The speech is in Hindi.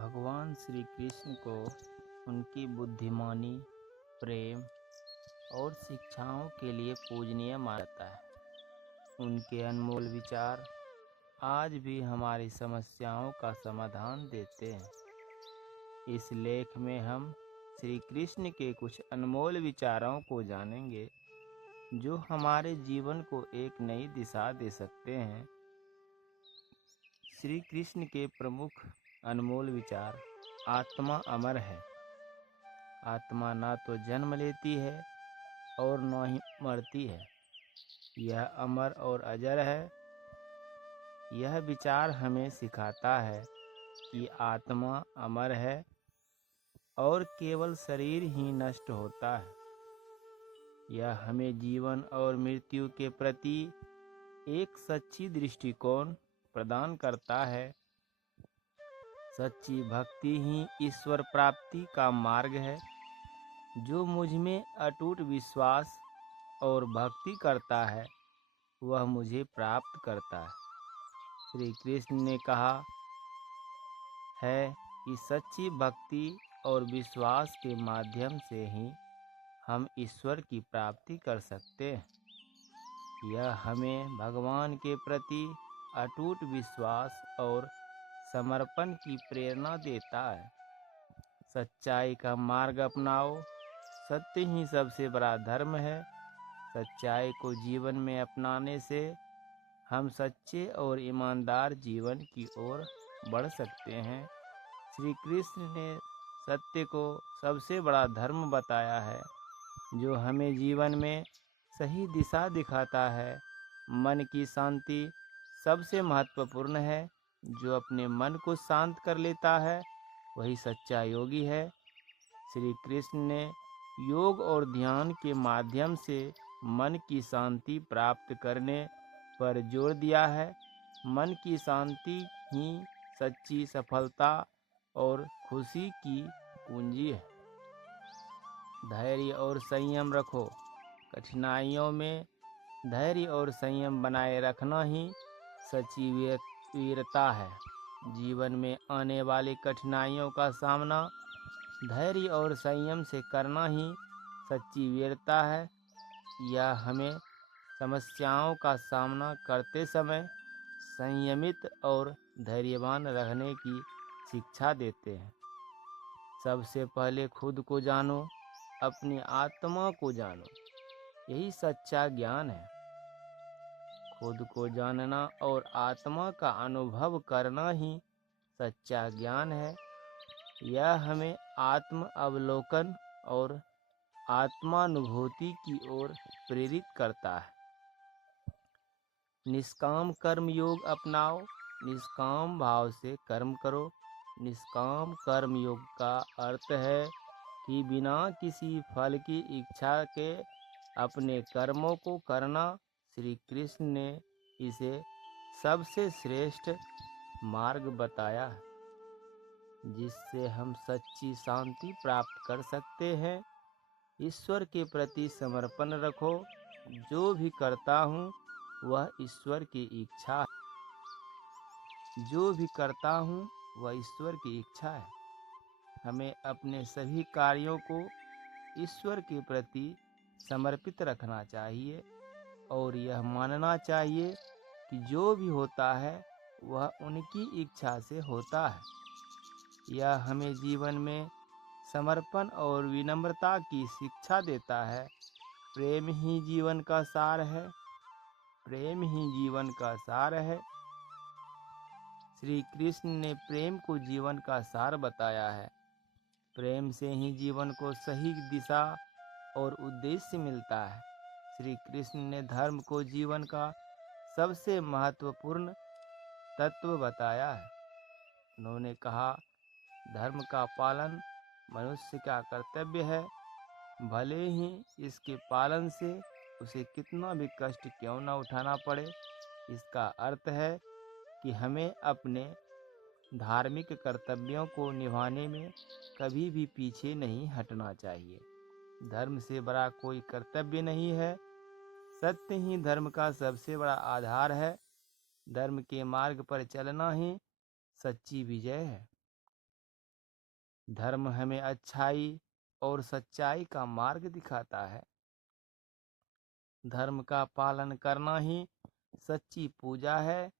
भगवान श्री कृष्ण को उनकी बुद्धिमानी, प्रेम और शिक्षाओं के लिए पूजनीय माना जाता है। उनके अनमोल विचार आज भी हमारी समस्याओं का समाधान देते हैं। इस लेख में हम श्री कृष्ण के कुछ अनमोल विचारों को जानेंगे जो हमारे जीवन को एक नई दिशा दे सकते हैं। श्री कृष्ण के प्रमुख अनमोल विचार: आत्मा अमर है। आत्मा ना तो जन्म लेती है और न ही मरती है, यह अमर और अजर है। यह विचार हमें सिखाता है कि आत्मा अमर है और केवल शरीर ही नष्ट होता है। यह हमें जीवन और मृत्यु के प्रति एक सच्ची दृष्टिकोण प्रदान करता है। सच्ची भक्ति ही ईश्वर प्राप्ति का मार्ग है। जो मुझ में अटूट विश्वास और भक्ति करता है वह मुझे प्राप्त करता है। श्री कृष्ण ने कहा है कि सच्ची भक्ति और विश्वास के माध्यम से ही हम ईश्वर की प्राप्ति कर सकते हैं। यह हमें भगवान के प्रति अटूट विश्वास और समर्पण की प्रेरणा देता है। सच्चाई का मार्ग अपनाओ। सत्य ही सबसे बड़ा धर्म है। सच्चाई को जीवन में अपनाने से हम सच्चे और ईमानदार जीवन की ओर बढ़ सकते हैं। श्री कृष्ण ने सत्य को सबसे बड़ा धर्म बताया है जो हमें जीवन में सही दिशा दिखाता है। मन की शांति सबसे महत्वपूर्ण है। जो अपने मन को शांत कर लेता है वही सच्चा योगी है। श्री कृष्ण ने योग और ध्यान के माध्यम से मन की शांति प्राप्त करने पर जोर दिया है। मन की शांति ही सच्ची सफलता और खुशी की कुंजी है। धैर्य और संयम रखो। कठिनाइयों में धैर्य और संयम बनाए रखना ही सच्ची वीरता है। जीवन में आने वाली कठिनाइयों का सामना धैर्य और संयम से करना ही सच्ची वीरता है। यह हमें समस्याओं का सामना करते समय संयमित और धैर्यवान रहने की शिक्षा देते हैं। सबसे पहले खुद को जानो, अपनी आत्मा को जानो। यही सच्चा ज्ञान है। खुद को जानना और आत्मा का अनुभव करना ही सच्चा ज्ञान है। यह हमें आत्म अवलोकन और आत्मानुभूति की ओर प्रेरित करता है। निष्काम कर्म योग अपनाओ। निष्काम भाव से कर्म करो। निष्काम कर्म योग का अर्थ है कि बिना किसी फल की इच्छा के अपने कर्मों को करना। श्री कृष्ण ने इसे सबसे श्रेष्ठ मार्ग बताया है जिससे हम सच्ची शांति प्राप्त कर सकते हैं। ईश्वर के प्रति समर्पण रखो। जो भी करता हूँ वह ईश्वर की इच्छा है। जो भी करता हूँ वह ईश्वर की इच्छा है। हमें अपने सभी कार्यों को ईश्वर के प्रति समर्पित रखना चाहिए और यह मानना चाहिए कि जो भी होता है वह उनकी इच्छा से होता है। यह हमें जीवन में समर्पण और विनम्रता की शिक्षा देता है। प्रेम ही जीवन का सार है। प्रेम ही जीवन का सार है। श्री कृष्ण ने प्रेम को जीवन का सार बताया है। प्रेम से ही जीवन को सही दिशा और उद्देश्य मिलता है। श्री कृष्ण ने धर्म को जीवन का सबसे महत्वपूर्ण तत्व बताया है। उन्होंने कहा, धर्म का पालन मनुष्य का कर्तव्य है, भले ही इसके पालन से उसे कितना भी कष्ट क्यों न उठाना पड़े। इसका अर्थ है कि हमें अपने धार्मिक कर्तव्यों को निभाने में कभी भी पीछे नहीं हटना चाहिए। धर्म से बड़ा कोई कर्तव्य नहीं है। सत्य ही धर्म का सबसे बड़ा आधार है। धर्म के मार्ग पर चलना ही सच्ची विजय है। धर्म हमें अच्छाई और सच्चाई का मार्ग दिखाता है। धर्म का पालन करना ही सच्ची पूजा है